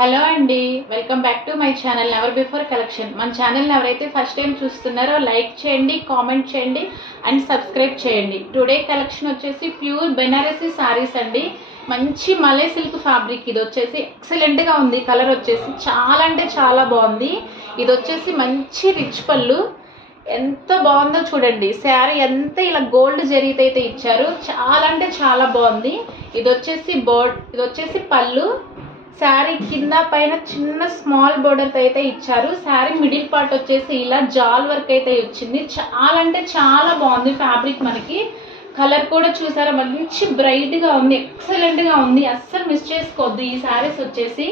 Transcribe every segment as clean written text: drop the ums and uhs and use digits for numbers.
Hello అండి, welcome back to my channel never before collection. మన ఛానల్ని ఎవరైతే ఫస్ట్ టైం చూస్తున్నారో లైక్ చేయండి, కామెంట్ చేయండి అండ్ సబ్స్క్రైబ్ చేయండి. టుడే కలెక్షన్ వచ్చేసి ప్యూర్ బెనారసీ సారీస్ అండి. మంచి మలై సిల్క్ ఫ్యాబ్రిక్. ఇది వచ్చేసి ఎక్సలెంట్గా ఉంది. కలర్ వచ్చేసి చాలా అంటే చాలా బాగుంది. ఇది వచ్చేసి మంచి రిచ్ పళ్ళు. ఎంత బాగుందో చూడండి. శారీ ఎంత ఇలా గోల్డ్ జరీతో అయితే ఇచ్చారు. చాలా అంటే చాలా బాగుంది. ఇది వచ్చేసి పళ్ళు. శారీ కింద పైన చిన్న స్మాల్ బోర్డర్తో అయితే ఇచ్చారు. శారీ మిడిల్ పార్ట్ వచ్చేసి ఇలా జాల్ వర్క్ అయితే వచ్చింది. చాలా అంటే చాలా బాగుంది ఫ్యాబ్రిక్. మనకి కలర్ కూడా చూసారా, మంచి బ్రైట్గా ఉంది, ఎక్సలెంట్గా ఉంది. అస్సలు మిస్ చేసుకోవద్దు ఈ శారీస్ వచ్చేసి.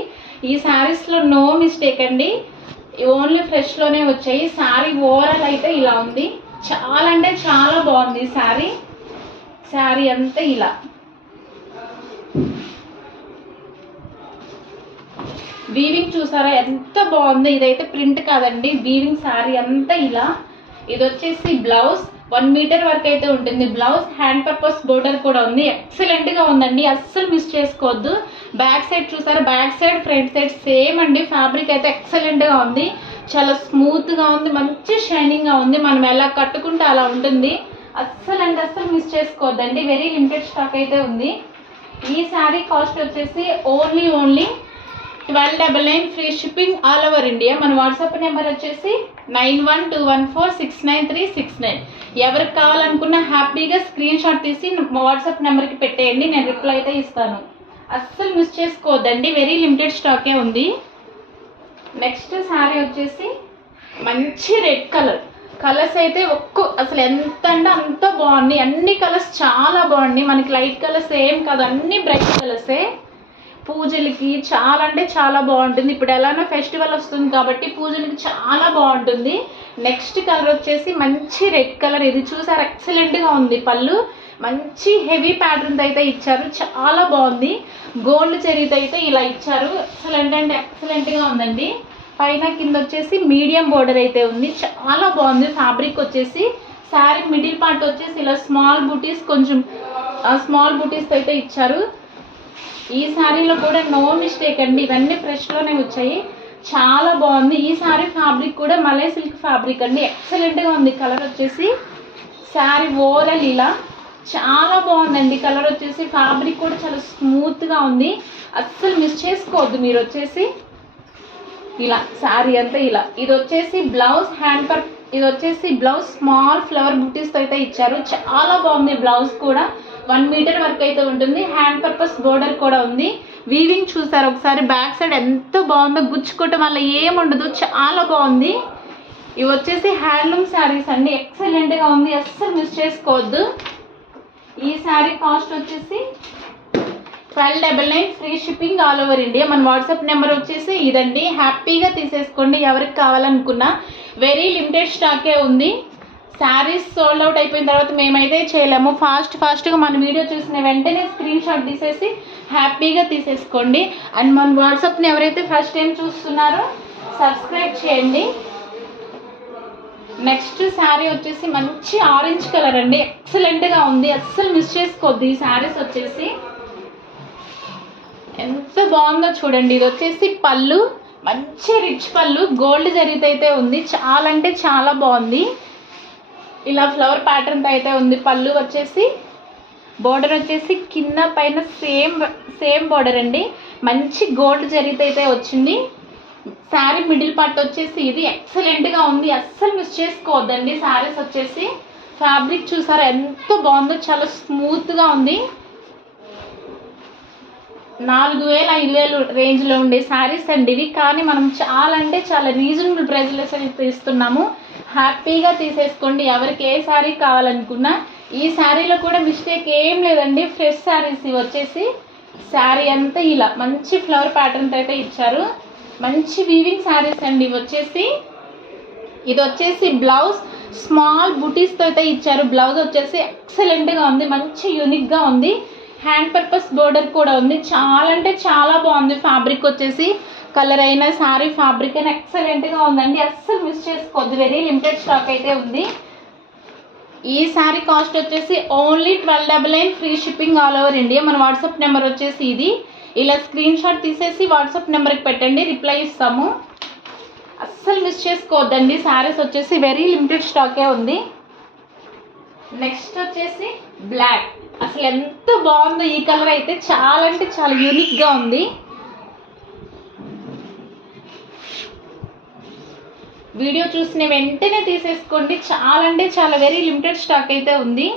ఈ శారీస్లో నో మిస్టేక్ అండి, ఓన్లీ ఫ్రెష్లోనే వచ్చాయి. శారీ ఓవరాల్ అయితే ఇలా ఉంది. చాలా అంటే చాలా బాగుంది శారీ. శారీ అంతా ఇలా వీవింగ్ చూసారా ఎంత బాగుంది. ఇదైతే ప్రింట్ కాదండి, వీవింగ్. శారీ అంతా ఇలా. ఇది వచ్చేసి బ్లౌజ్ 1 మీటర్ వరకు అయితే ఉంటుంది బ్లౌజ్. హ్యాండ్ పర్పస్ బోర్డర్ కూడా ఉంది. ఎక్సలెంట్గా ఉందండి, అస్సలు మిస్ చేసుకోవద్దు. బ్యాక్ సైడ్ చూసారా, back side front side same అండి. ఫ్యాబ్రిక్ అయితే ఎక్సలెంట్గా ఉంది, చాలా స్మూత్గా ఉంది, మంచి షైనింగ్గా ఉంది. మనం ఎలా కట్టుకుంటే అలా ఉంటుంది. అస్సలు అంటే అస్సలు మిస్ చేసుకోవద్దండి. వెరీ లిమిటెడ్ స్టాక్ అయితే ఉంది. ఈ శారీ కాస్ట్ వచ్చేసి only 1299 free shipping all over India. మన వాట్సాప్ నెంబర్ వచ్చేసి 9121469369. ఎవరికి కావాలనుకున్నా హ్యాపీగా స్క్రీన్ షాట్ తీసి వాట్సాప్ నెంబర్కి పెట్టేయండి, నేను రిప్లై అయితే ఇస్తాను. అస్సలు మిస్ చేసుకోవద్దండి, వెరీ లిమిటెడ్ స్టాకే ఉంది. నెక్స్ట్ శారీ వచ్చేసి మంచి రెడ్ కలర్. కలర్స్ అయితే అసలు ఎంత అంటే అంత బాగున్నాయి. అన్ని కలర్స్ చాలా బాగున్నాయి. మనకి లైట్ కలర్స్ ఏం కాదు, అన్ని బ్రైట్ కలర్సే. పూజలకి చాలా అంటే చాలా బాగుంటుంది. ఇప్పుడు ఎలానో ఫెస్టివల్ వస్తుంది కాబట్టి పూజలకి చాలా బాగుంటుంది. నెక్స్ట్ కలర్ వచ్చేసి మంచి రెడ్ కలర్. ఇది చూసారు, ఎక్సలెంట్గా ఉంది. పళ్ళు మంచి హెవీ ప్యాటర్న్ అయితే ఇచ్చారు, చాలా బాగుంది. గోల్డ్ జరీతో అయితే ఇలా ఇచ్చారు. ఎక్సలెంట్ అంటే ఎక్సలెంట్గా ఉందండి. పైన కింద వచ్చేసి మీడియం బోర్డర్ అయితే ఉంది, చాలా బాగుంది. ఫ్యాబ్రిక్ వచ్చేసి శారీ మిడిల్ పార్ట్ వచ్చేసి ఇలా స్మాల్ బూటీస్ అయితే ఇచ్చారు. ఈ శారీలో కూడా నో మిస్టేక్ అండి, ఇవన్నీ ఫ్రెష్లోనే వచ్చాయి. చాలా బాగుంది. ఈ శారీ ఫ్యాబ్రిక్ కూడా మలై సిల్క్ ఫ్యాబ్రిక్ అండి, ఎక్సలెంట్గా ఉంది. కలర్ వచ్చేసి శారీ ఓవరాల్ ఇలా చాలా బాగుందండి. కలర్ వచ్చేసి ఫ్యాబ్రిక్ కూడా చాలా స్మూత్గా ఉంది. అస్సలు మిస్ చేసుకోవద్దు మీరు వచ్చేసి. ఇలా శారీ అంతా ఇలా. ఇది వచ్చేసి బ్లౌజ్ ఇది వచ్చేసి బ్లౌజ్ స్మాల్ ఫ్లవర్ బుటీస్తో అయితే ఇచ్చారు. చాలా బాగుంది. బ్లౌజ్ కూడా 1 మీటర్ వరకు అయితే ఉంటుంది. హ్యాండ్ పర్పస్ బోర్డర్ కూడా ఉంది. వీవింగ్ చూసారు ఒకసారి, బ్యాక్ సైడ్ ఎంత బాగుందో, గుచ్చుకోవటం వల్ల ఏముండదు, చాలా బాగుంది. ఇవి వచ్చేసి హ్యాండ్లూమ్ శారీస్ అండి, ఎక్సలెంట్గా ఉంది, అస్సలు మిస్ చేసుకోవద్దు. ఈ శారీ కాస్ట్ వచ్చేసి 1299 free shipping all over India. మన వాట్సాప్ నెంబర్ వచ్చేసి ఇదండి, హ్యాపీగా తీసేసుకోండి ఎవరికి కావాలనుకున్నా. వెరీ లిమిటెడ్ స్టాకే ఉంది. శారీస్ సోల్డ్ అవుట్ అయిపోయిన తర్వాత మేమైతే చేయలేము. ఫాస్ట్గా మన వీడియో చూసిన వెంటనే స్క్రీన్ షాట్ తీసేసి హ్యాపీగా తీసేసుకోండి. అండ్ మన వాట్సాప్ని ఎవరైతే ఫస్ట్ టైం చూస్తున్నారో సబ్స్క్రైబ్ చేయండి. నెక్స్ట్ శారీ వచ్చేసి మంచి ఆరెంజ్ కలర్ అండి, ఎక్సలెంట్గా ఉంది, అస్సలు మిస్ చేసుకోవద్దు. ఈ శారీస్ వచ్చేసి ఎంత బాగుందో చూడండి. ఇది వచ్చేసి పళ్ళు, మంచి రిచ్ పళ్ళు, గోల్డ్ జరీతో అయితే ఉంది. చాలా అంటే చాలా బాగుంది. ఇలా ఫ్లవర్ ప్యాటర్న్తో అయితే ఉంది. పళ్ళు వచ్చేసి బోర్డర్ వచ్చేసి కింద పైన సేమ్ బోర్డర్ అండి, మంచి గోల్డ్ జరీతో అయితే వచ్చింది. శారీ మిడిల్ పార్ట్ వచ్చేసి ఇది ఎక్సలెంట్గా ఉంది, అస్సలు మిస్ చేసుకోవద్దండి. శారీస్ వచ్చేసి ఫ్యాబ్రిక్ చూసారా ఎంత బాగుందో, చాలా స్మూత్గా ఉంది. 4000 5000 రేంజ్లో ఉండే శారీస్ అండి ఇవి. కానీ మనం చాలా అంటే చాలా రీజనబుల్ ప్రైస్లో ఇస్తున్నాము. హ్యాపీగా తీసేసుకోండి ఎవరికి ఏ శారీ కావాలనుకున్నా. ఈ శారీలో కూడా మిస్టేక్ ఏం లేదండి, ఫ్రెష్ శారీస్. ఇవి వచ్చేసి శారీ అంతా ఇలా మంచి ఫ్లవర్ ప్యాటర్న్తో అయితే ఇచ్చారు. మంచి వీవింగ్ శారీస్ అండి ఇవి వచ్చేసి. ఇది వచ్చేసి బ్లౌజ్ స్మాల్ బుటీస్తో అయితే ఇచ్చారు. బ్లౌజ్ వచ్చేసి ఎక్సలెంట్గా ఉంది, మంచి యూనిక్గా ఉంది. హ్యాండ్ పర్పస్ బోర్డర్ కూడా ఉంది. చాలా అంటే చాలా బాగుంది. ఫ్యాబ్రిక్ వచ్చేసి కలర్ అయినా శారీ ఫ్యాబ్రిక్ అయినా ఎక్సలెంట్గా ఉందండి, అస్సలు మిస్ చేసుకోవద్దు. వెరీ లిమిటెడ్ స్టాక్ అయితే ఉంది. ఈ శారీ కాస్ట్ వచ్చేసి only 1299 free shipping all over India. మన వాట్సాప్ నెంబర్ వచ్చేసి ఇది. ఇలా స్క్రీన్ షాట్ తీసేసి వాట్సాప్ నెంబర్కి పెట్టండి, రిప్లై ఇస్తాము. అస్సలు మిస్ చేసుకోవద్దండి. శారీస్ వచ్చేసి వెరీ లిమిటెడ్ స్టాకే ఉంది. నెక్స్ట్ వచ్చేసి బ్లాక్. అసలు ఎంత బాగుందో ఈ కలర్ అయితే, చాలా అంటే చాలా యూనిక్గా ఉంది. వీడియో చూసిన వెంటనే తీసేసుకోండి, చాలా అంటే చాలా వెరీ లిమిటెడ్ స్టాక్ అయితే ఉంది.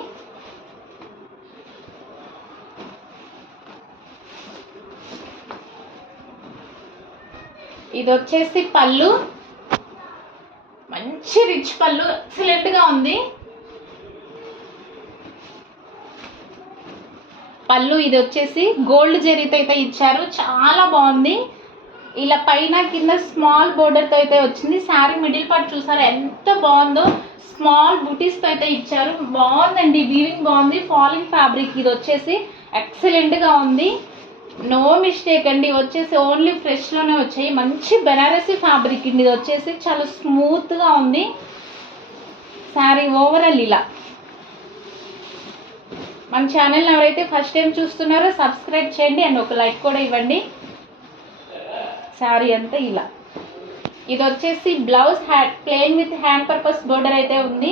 ఇది వచ్చేసి పళ్ళు, మంచి రిచ్ పళ్ళు, ఎక్సలెంట్గా ఉంది పళ్ళు. ఇది వచ్చేసి గోల్డ్ జరీతో అయితే ఇచ్చారు, చాలా బాగుంది. ఇలా పైన కింద స్మాల్ బోర్డర్తో అయితే వచ్చింది. శారీ మిడిల్ పార్ట్ చూసారా ఎంత బాగుందో, స్మాల్ బుటీస్తో అయితే ఇచ్చారు. బాగుందండి, వీవింగ్ బాగుంది, ఫాలింగ్ ఫ్యాబ్రిక్. ఇది వచ్చేసి ఎక్సలెంట్గా ఉంది, నో మిస్టేక్ అండి. వచ్చేసి ఓన్లీ ఫ్రెష్లోనే వచ్చాయి. మంచి బెనారసీ ఫ్యాబ్రిక్ అండి. ఇది వచ్చేసి చాలా స్మూత్గా ఉంది శారీ ఓవరాల్. ఇలా మన ఛానల్ని ఎవరైతే ఫస్ట్ టైం చూస్తున్నారో సబ్స్క్రైబ్ చేయండి అండ్ ఒక లైక్ కూడా ఇవ్వండి. శారీ అంతా ఇలా. ఇది వచ్చేసి blouse plain with hand purpose border అయితే ఉంది,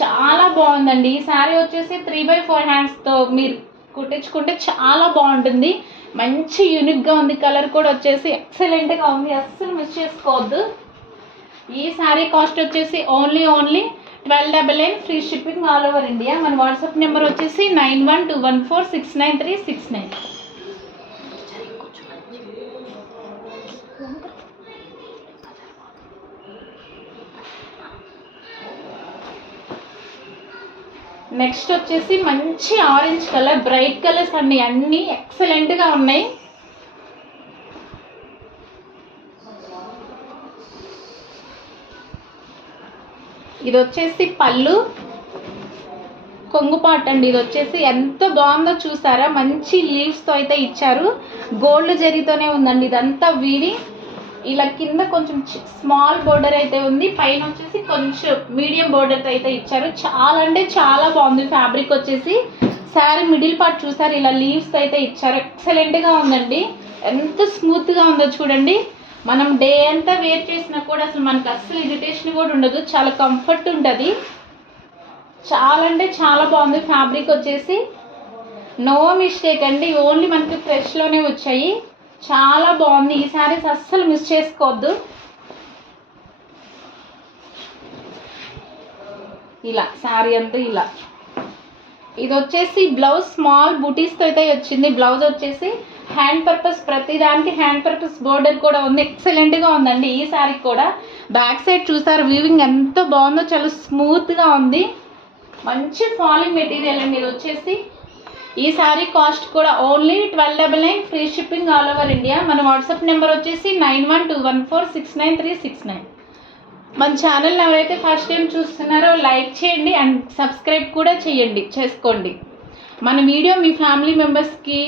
చాలా బాగుందండి. ఈ శారీ వచ్చేసి 3/4 హ్యాండ్స్తో మీరు కుట్టించుకుంటే చాలా బాగుంటుంది. మంచి యూనిక్గా ఉంది, కలర్ కూడా వచ్చేసి ఎక్సలెంట్గా ఉంది, అస్సలు మిస్ చేసుకోవద్దు. ఈ శారీ కాస్ట్ వచ్చేసి only 1299, free shipping all over India. మన వాట్సాప్ నెంబర్ వచ్చేసి 9121469369. నెక్స్ట్ వచ్చేసి మంచి ఆరెంజ్ కలర్, బ్రైట్ కలర్స్ అండి, అన్నీ ఎక్సలెంట్గా ఉన్నాయి. ఇది వచ్చేసి పళ్ళు, కొంగుపాట్ అండి. ఇది వచ్చేసి ఎంత బాగుందో చూసారా, మంచి లీవ్స్తో అయితే ఇచ్చారు, గోల్డ్ జరీతోనే ఉందండి ఇదంతా వీడి. ఇలా కింద కొంచెం స్మాల్ బోర్డర్ అయితే ఉంది, పైన వచ్చేసి కొంచెం మీడియం బోర్డర్తో అయితే ఇచ్చారు. చాలా అంటే చాలా బాగుంది ఫ్యాబ్రిక్ వచ్చేసి. శారీ మిడిల్ పార్ట్ చూసారు, ఇలా లీవ్స్తో అయితే ఇచ్చారు, ఎక్సలెంట్గా ఉందండి. ఎంత స్మూత్గా ఉందో చూడండి. మనం డే అంతా వేర్ చేసినా కూడా అసలు మనకు అస్సలు ఇరిటేషన్ కూడా ఉండదు, చాలా కంఫర్ట్ ఉంటుంది. చాలా అంటే చాలా బాగుంది ఫ్యాబ్రిక్ వచ్చేసి, నో మిస్టేక్ అండి. ఓన్లీ మనకి ఫ్రెష్లోనే వచ్చాయి, చాలా బాగుంది. ఈ శారీస్ అస్సలు మిస్ చేసుకోవద్దు. ఇలా శారీ అంతా ఇలా. ఇది వచ్చేసి బ్లౌజ్ స్మాల్ బుటీస్తో అయితే వచ్చింది. బ్లౌజ్ వచ్చేసి హ్యాండ్ పర్పస్, ప్రతి దానికి హ్యాండ్ పర్పస్ బోర్డర్ కూడా ఉంది, ఎక్సలెంట్గా ఉందండి. ఈ శారీ కూడా బ్యాక్ సైడ్ చూసారు, వీవింగ్ ఎంత బాగుందో, చాలా స్మూత్గా ఉంది, మంచి ఫాలింగ్ మెటీరియల్ అండి. ఇది వచ్చేసి ఈ శారీ కాస్ట్ కూడా only 1299, free shipping all over India. మన వాట్సాప్ నెంబర్ వచ్చేసి 9121469369. మన ఛానల్ని ఎవరైతే ఫస్ట్ టైం చూస్తున్నారో లైక్ చేయండి అండ్ సబ్స్క్రైబ్ కూడా చేసుకోండి. మన వీడియో మీ ఫ్యామిలీ మెంబర్స్కి,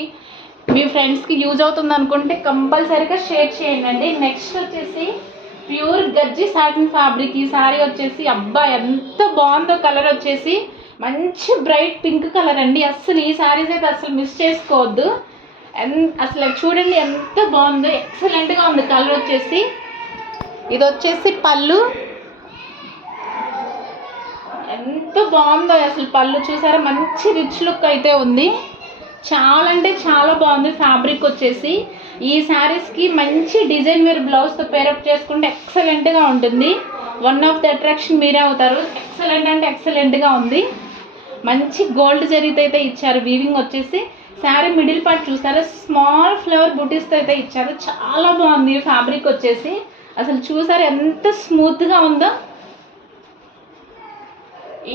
మీ ఫ్రెండ్స్కి యూజ్ అవుతుంది అనుకుంటే కంపల్సరీగా షేర్ చేయండి. నెక్స్ట్ వచ్చేసి ప్యూర్ గజ్జి సాటిన్ ఫ్యాబ్రిక్. ఈ శారీ వచ్చేసి అబ్బా ఎంత బాగుందో, కలర్ వచ్చేసి మంచి బ్రైట్ పింక్ కలర్ అండి. అస్సలు ఈ శారీస్ అయితే అసలు మిస్ చేసుకోవద్దు. అసలు చూడండి ఎంత బాగుందో, ఎక్సలెంట్గా ఉంది కలర్ వచ్చేసి. ఇది వచ్చేసి పళ్ళు, ఎంత బాగుందో అసలు పళ్ళు చూసారా, మంచి రిచ్ లుక్ అయితే ఉంది, చాలా అంటే చాలా బాగుంది ఫ్యాబ్రిక్ వచ్చేసి. ఈ శారీస్కి మంచి డిజైన్ వేర్ బ్లౌజ్తో పేరప్ చేసుకుంటే ఎక్సలెంట్గా ఉంటుంది. వన్ ఆఫ్ ది అట్రాక్షన్ మీరే అవుతారు. ఎక్సలెంట్ అంటే ఎక్సలెంట్గా ఉంది, మంచి గోల్డ్ జరీతో అయితే ఇచ్చారు. వీవింగ్ వచ్చేసి శారీ మిడిల్ పార్ట్ చూసారా, స్మాల్ ఫ్లవర్ బుటీస్తో అయితే ఇచ్చారు, చాలా బాగుంది ఫ్యాబ్రిక్ వచ్చేసి. అసలు చూసారా ఎంత స్మూత్గా ఉందో.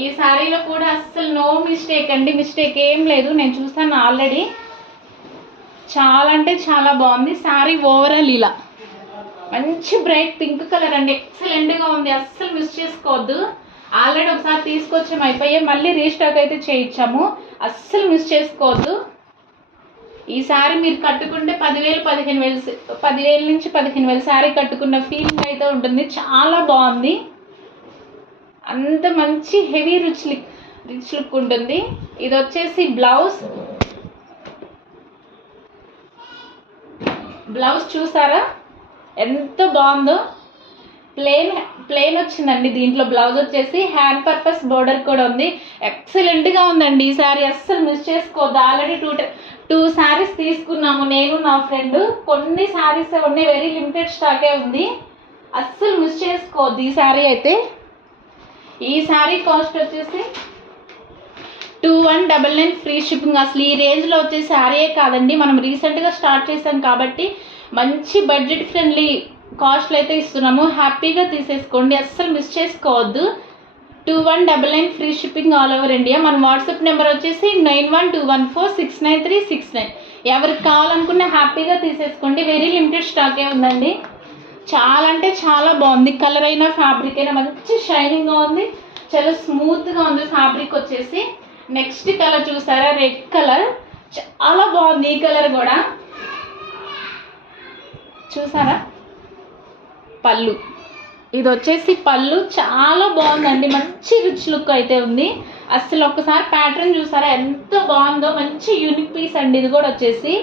ఈ శారీలో కూడా అస్సలు నో మిస్టేక్ అండి, మిస్టేక్ ఏం లేదు, నేను చూసాను ఆల్రెడీ. చాలా అంటే చాలా బాగుంది శారీ ఓవరాల్. ఇలా మంచి బ్రైట్ పింక్ కలర్ అండి, ఎక్సలెంట్గా ఉంది, అస్సలు మిస్ చేసుకోవద్దు. ఆల్రెడీ ఒకసారి తీసుకొచ్చాము, అయిపోయాయి, మళ్ళీ రీస్టాక్ అయితే చేయించాము, అస్సలు మిస్ చేసుకోవద్దు. ఈ శారీ మీరు కట్టుకుంటే 10,000 నుంచి 15,000 శారీ కట్టుకున్న ఫీలింగ్ అయితే ఉంటుంది, చాలా బాగుంది. అంత మంచి హెవీ రిచ్ లుక్ ఉంటుంది. ఇది వచ్చేసి బ్లౌజ్, బ్లౌజ్ చూసారా ఎంత బాగుందో, ప్లెయిన్ వచ్చిందండి. దీంట్లో బ్లౌజ్ వచ్చేసి హ్యాండ్ పర్పస్ బోర్డర్ కూడా ఉంది. ఎక్సలెంట్గా ఉందండి ఈ శారీ, అస్సలు మిస్ చేసుకోవద్దు. ఆల్రెడీ టూ శారీస్ తీసుకున్నాము నేను నా ఫ్రెండ్. కొన్ని శారీస్ ఉన్నాయి, వెరీ లిమిటెడ్ స్టాకే ఉంది, అస్సలు మిస్ చేసుకోవద్దు ఈ శారీ అయితే. ఈ శారీ కాస్ట్ వచ్చేసి 2199 ఫ్రీ షిప్పింగ్. అసలు ఈ రేంజ్లో వచ్చే శారీయే కాదండి, మనం రీసెంట్గా స్టార్ట్ చేసాం కాబట్టి మంచి బడ్జెట్ ఫ్రెండ్లీ కాస్ట్లు అయితే ఇస్తున్నాము. హ్యాపీగా తీసేసుకోండి, అస్సలు మిస్ చేసుకోవద్దు. 2199 free shipping all over India. మన వాట్సాప్ నెంబర్ వచ్చేసి 9121469369. ఎవరికి కావాలనుకున్న హ్యాపీగా తీసేసుకోండి. వెరీ లిమిటెడ్ స్టాకే ఉందండి. చాలా అంటే చాలా బాగుంది. కలర్ అయినా ఫ్యాబ్రిక్ అయినా మంచి షైనింగ్గా ఉంది, చాలా స్మూత్గా ఉంది ఫ్యాబ్రిక్ వచ్చేసి. నెక్స్ట్ కలర్ చూసారా, రెడ్ కలర్, చాలా బాగుంది ఈ కలర్ కూడా. చూసారా పళ్ళు, ఇది వచ్చేసి పళ్ళు చాలా బాగుందండి, మంచి రిచ్ లుక్ అయితే ఉంది. అసలు ఒక్కసారి ప్యాటర్న్ చూసారా ఎంత బాగుందో, మంచి యూనిక్ పీస్ అండి. ఇది కూడా వచ్చేసి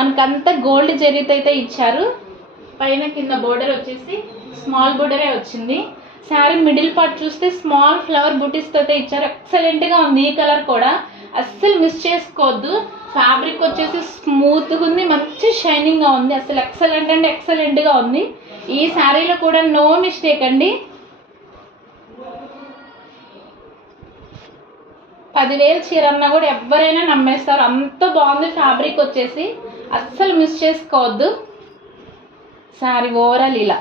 మనకంతా గోల్డ్ జరీతో అయితే ఇచ్చారు. పైన కింద బోర్డర్ వచ్చేసి స్మాల్ బోర్డరే వచ్చింది. శారీ మిడిల్ పార్ట్ చూస్తే స్మాల్ ఫ్లవర్ బూటీస్తో అయితే ఇచ్చారు. ఎక్సలెంట్గా ఉంది ఈ కలర్ కూడా, అస్సలు మిస్ చేసుకోవద్దు. ఫ్యాబ్రిక్ వచ్చేసి స్మూత్గా ఉంది, మంచి షైనింగ్గా ఉంది, అసలు ఎక్సలెంట్ అంటే ఎక్సలెంట్గా ఉంది. ఈ శారీలో కూడా నో మిస్టేక్ అండి. 10,000 చీర అన్నా కూడా ఎవరైనా నమ్మేస్తారు, అంత బాగుంది ఫ్యాబ్రిక్ వచ్చేసి, అస్సలు మిస్ చేసుకోవద్దు. శారీ ఓవరాల్ ఇలా.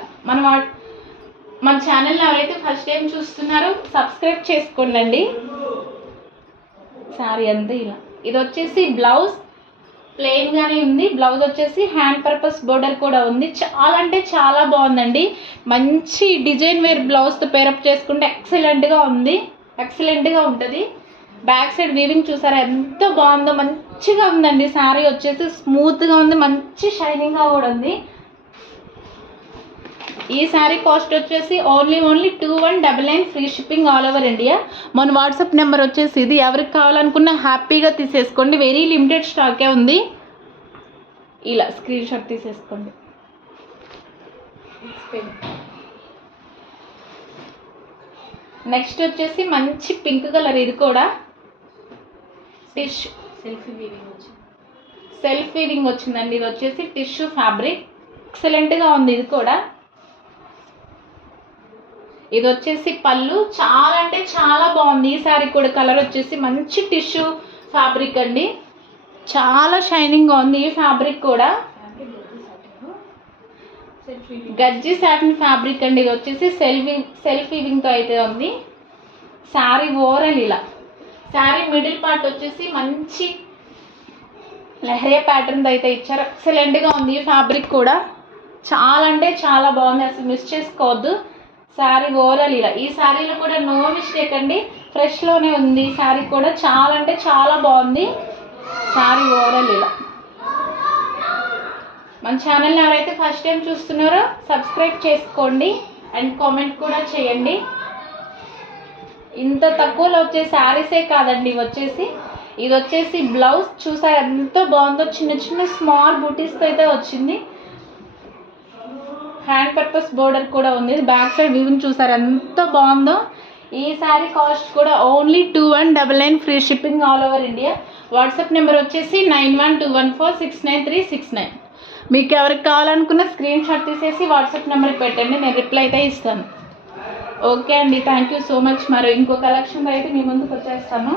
మన ఛానల్ని ఎవరైతే ఫస్ట్ టైం చూస్తున్నారో సబ్స్క్రైబ్ చేసుకోండి. శారీ అంతా ఇలా. ఇది వచ్చేసి బ్లౌజ్ ప్లెయిన్గానే ఉంది, బ్లౌజ్ వచ్చేసి హ్యాండ్ పర్పస్ బోర్డర్ కూడా ఉంది. చాలా అంటే చాలా బాగుందండి, మంచి డిజైన్ వేర్ బ్లౌజ్తో పేరప్ చేసుకుంటే ఎక్సలెంట్గా ఉంది, ఎక్సలెంట్గా ఉంటుంది. బ్యాక్ సైడ్ వీవింగ్ చూసారా ఎంత బాగుందో, మంచిగా ఉందండి. శారీ వచ్చేసి స్మూత్గా ఉంది, మంచి షైనింగ్గా కూడా ఉంది. ఈ శారీ కాస్ట్ వచ్చేసి only 2199 free shipping all over India. మన వాట్సాప్ నెంబర్ వచ్చేసి ఇది. ఎవరికి కావాలనుకున్నా హ్యాపీగా తీసేసుకోండి, వెరీ లిమిటెడ్ స్టాకే ఉంది. ఇలా స్క్రీన్ షాట్ తీసేసుకోండి. నెక్స్ట్ వచ్చేసి మంచి పింక్ కలర్, ఇది కూడా టిష్యూ సెల్ఫ్ వీవింగ్ వచ్చిందండి. ఇది వచ్చేసి టిష్యూ ఫ్యాబ్రిక్, ఎక్సలెంట్గా ఉంది ఇది కూడా. ఇది వచ్చేసి పళ్ళు, చాలా అంటే చాలా బాగుంది ఈ శారీ కూడా. కలర్ వచ్చేసి మంచి టిష్యూ ఫ్యాబ్రిక్ అండి, చాలా షైనింగ్గా ఉంది ఈ ఫ్యాబ్రిక్ కూడా. గజ్జి సాటిన్ ఫ్యాబ్రిక్ అండి. ఇది వచ్చేసి సెల్ఫ్ వీవింగ్తో అయితే ఉంది. శారీ ఓవరాల్ ఇలా. శారీ మిడిల్ పార్ట్ వచ్చేసి మంచి లెహరియా ప్యాటర్న్తో అయితే ఇచ్చారు, ఎక్సలెంట్గా ఉంది ఈ ఫ్యాబ్రిక్ కూడా. చాలా అంటే చాలా బాగుంది, అసలు మిస్ చేసుకోవద్దు. శారీ ఓవరాల్ ఇలా. ఈ శారీలో కూడా నో మిస్టేక్ అండి, ఫ్రెష్లోనే ఉంది ఈ శారీ కూడా. చాలా అంటే చాలా బాగుంది శారీ ఓవరాల్ ఇలా. మన ఛానల్ని ఎవరైతే ఫస్ట్ టైం చూస్తున్నారో సబ్స్క్రైబ్ చేసుకోండి అండ్ కామెంట్ కూడా చేయండి. ఇంత తక్కువలో వచ్చే శారీసే కాదండి ఇది వచ్చేసి బ్లౌజ్ చూసారు ఎంత బాగుందో, చిన్న చిన్న స్మాల్ బూటీస్తో అయితే వచ్చింది. హ్యాండ్ పర్పస్ బోర్డర్ కూడా ఉంది. బ్యాక్ సైడ్ వీవింగ్ చూసారు ఎంత బాగుందో. ఈ శారీ కాస్ట్ కూడా only 2199 free shipping all over India. WhatsApp number వచ్చేసి 9121469369. మీకు ఎవరికి కావాలనుకున్న స్క్రీన్ షాట్ తీసేసి వాట్సాప్ నెంబర్కి పెట్టండి, నేను రిప్లై అయితే ఇస్తాను. ఓకే అండి, థ్యాంక్ యూ సో మచ్. మరి ఇంకో కలెక్షన్ అయితే మీ ముందుకు వచ్చేస్తాను.